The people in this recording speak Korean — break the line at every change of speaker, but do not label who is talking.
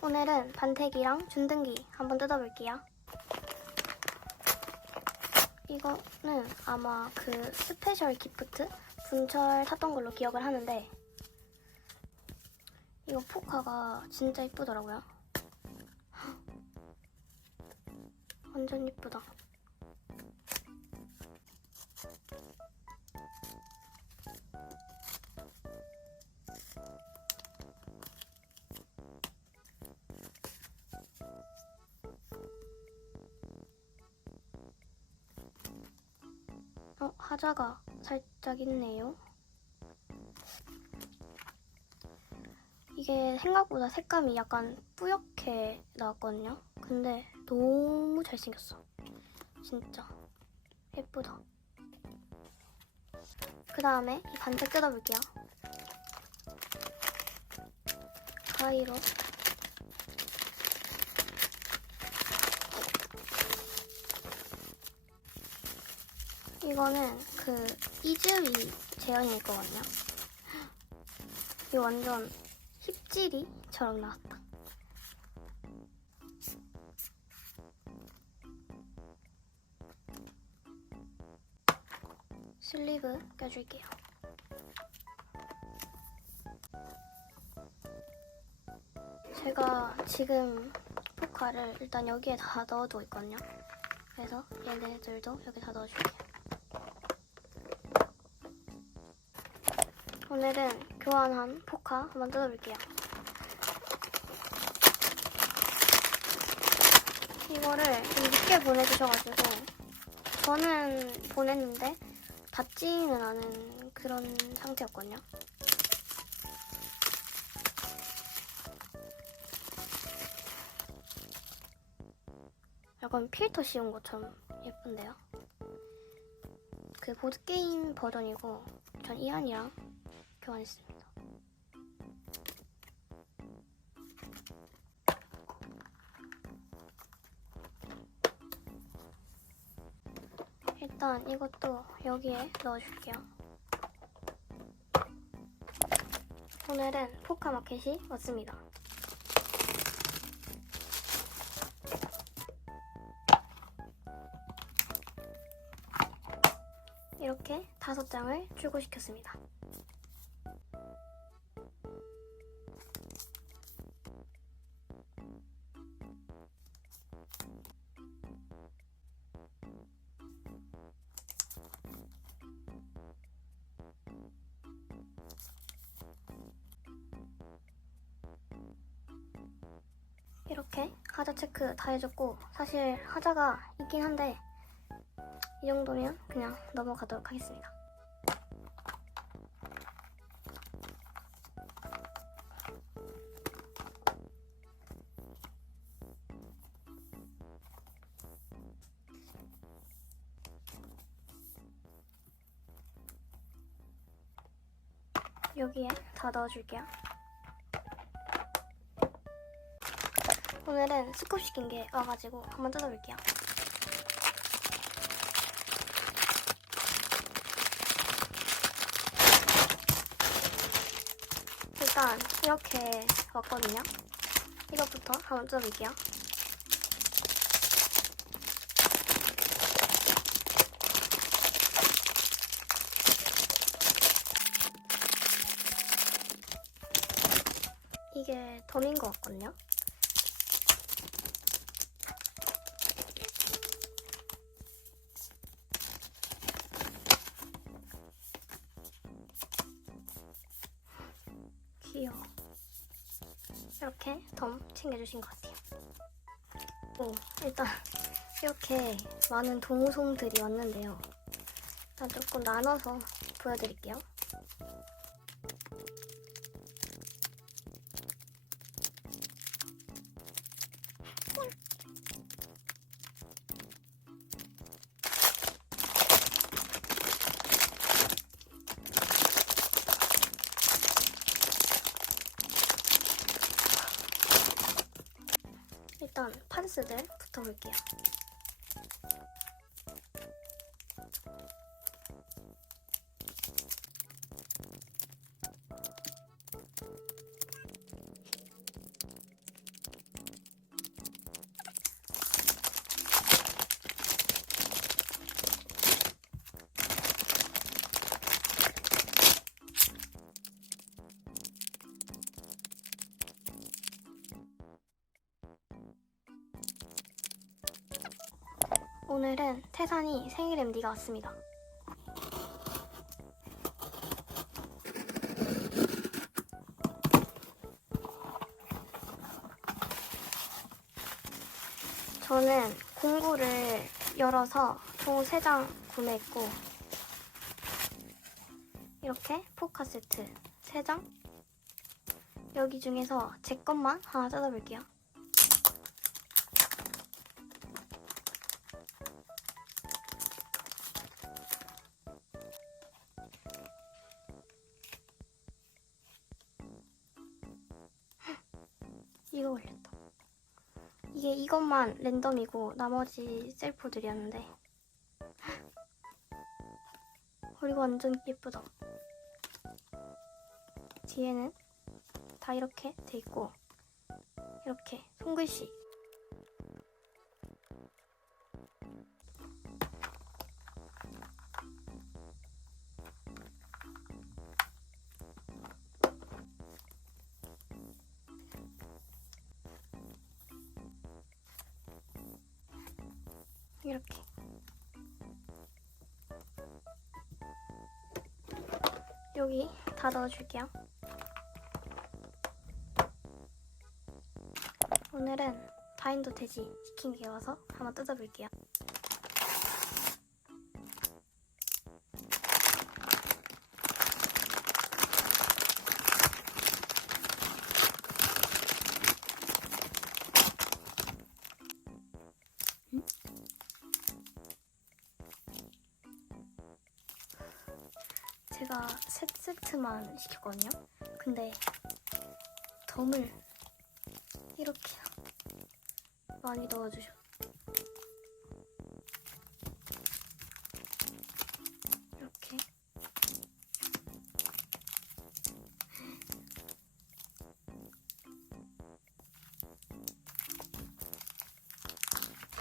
오늘은 반태기랑 준등기 한번 뜯어볼게요. 이거는 아마 그 스페셜 기프트 분철 샀던 걸로 기억을 하는데 이거 포카가 진짜 이쁘더라고요. 완전 이쁘다. 어, 하자가 살짝 있네요. 이게 생각보다 색감이 약간 뿌옇게 나왔거든요. 근데 너무 잘생겼어. 진짜 예쁘다. 그 다음에 이 반짝 뜯어볼게요. 가위로 이거는 그 이즈위 제형이 있거든요. 이 완전 힙지리처럼 나왔다. 슬리브 껴줄게요. 제가 지금 포카를 일단 여기에 다 넣어두고 있거든요. 그래서 얘네들도 여기 다 넣어줄게요. 오늘은 교환한 포카 한번 뜯어볼게요. 이거를 좀 늦게 보내주셔가지고 저는 보냈는데 닿지는 않은 그런 상태였거든요. 약간 필터 씌운 것처럼 예쁜데요. 그 보드게임 버전이고 전 이안이랑 교환했습니다. 일단 이것도 여기에 넣어줄게요. 오늘은 포카마켓이 왔습니다. 이렇게 다섯 장을 출고시켰습니다. 하자 체크 다 해줬고 사실 하자가 있긴 한데 이 정도면 그냥 넘어가도록 하겠습니다. 여기에 다 넣어줄게요. 오늘은 스쿱 시킨 게 와가지고 한번 뜯어볼게요. 일단 이렇게 왔거든요. 이것부터 한번 뜯어볼게요. 이게 덤인 것 같거든요. 덤 챙겨주신 것 같아요. 오, 일단 이렇게 많은 동송들이 왔는데요. 일단 조금 나눠서 보여드릴게요. 일단 판스들 붙어볼게요. 오늘은 태산이 생일 MD가 왔습니다. 저는 공구를 열어서 총 3장 구매했고 이렇게 포카 세트 3장 여기 중에서 제 것만 하나 뜯어볼게요. 이게 이것만 랜덤이고 나머지 셀프들이었는데 어, 이거 완전 예쁘다. 뒤에는 다 이렇게 돼 있고 이렇게 손글씨 이렇게 여기 다 넣어줄게요. 오늘은 다인도 돼지 치킨 개워서 한번 뜯어볼게요. 제가 셋 세트만 시켰거든요. 근데 덤을 이렇게 많이 넣어주셔.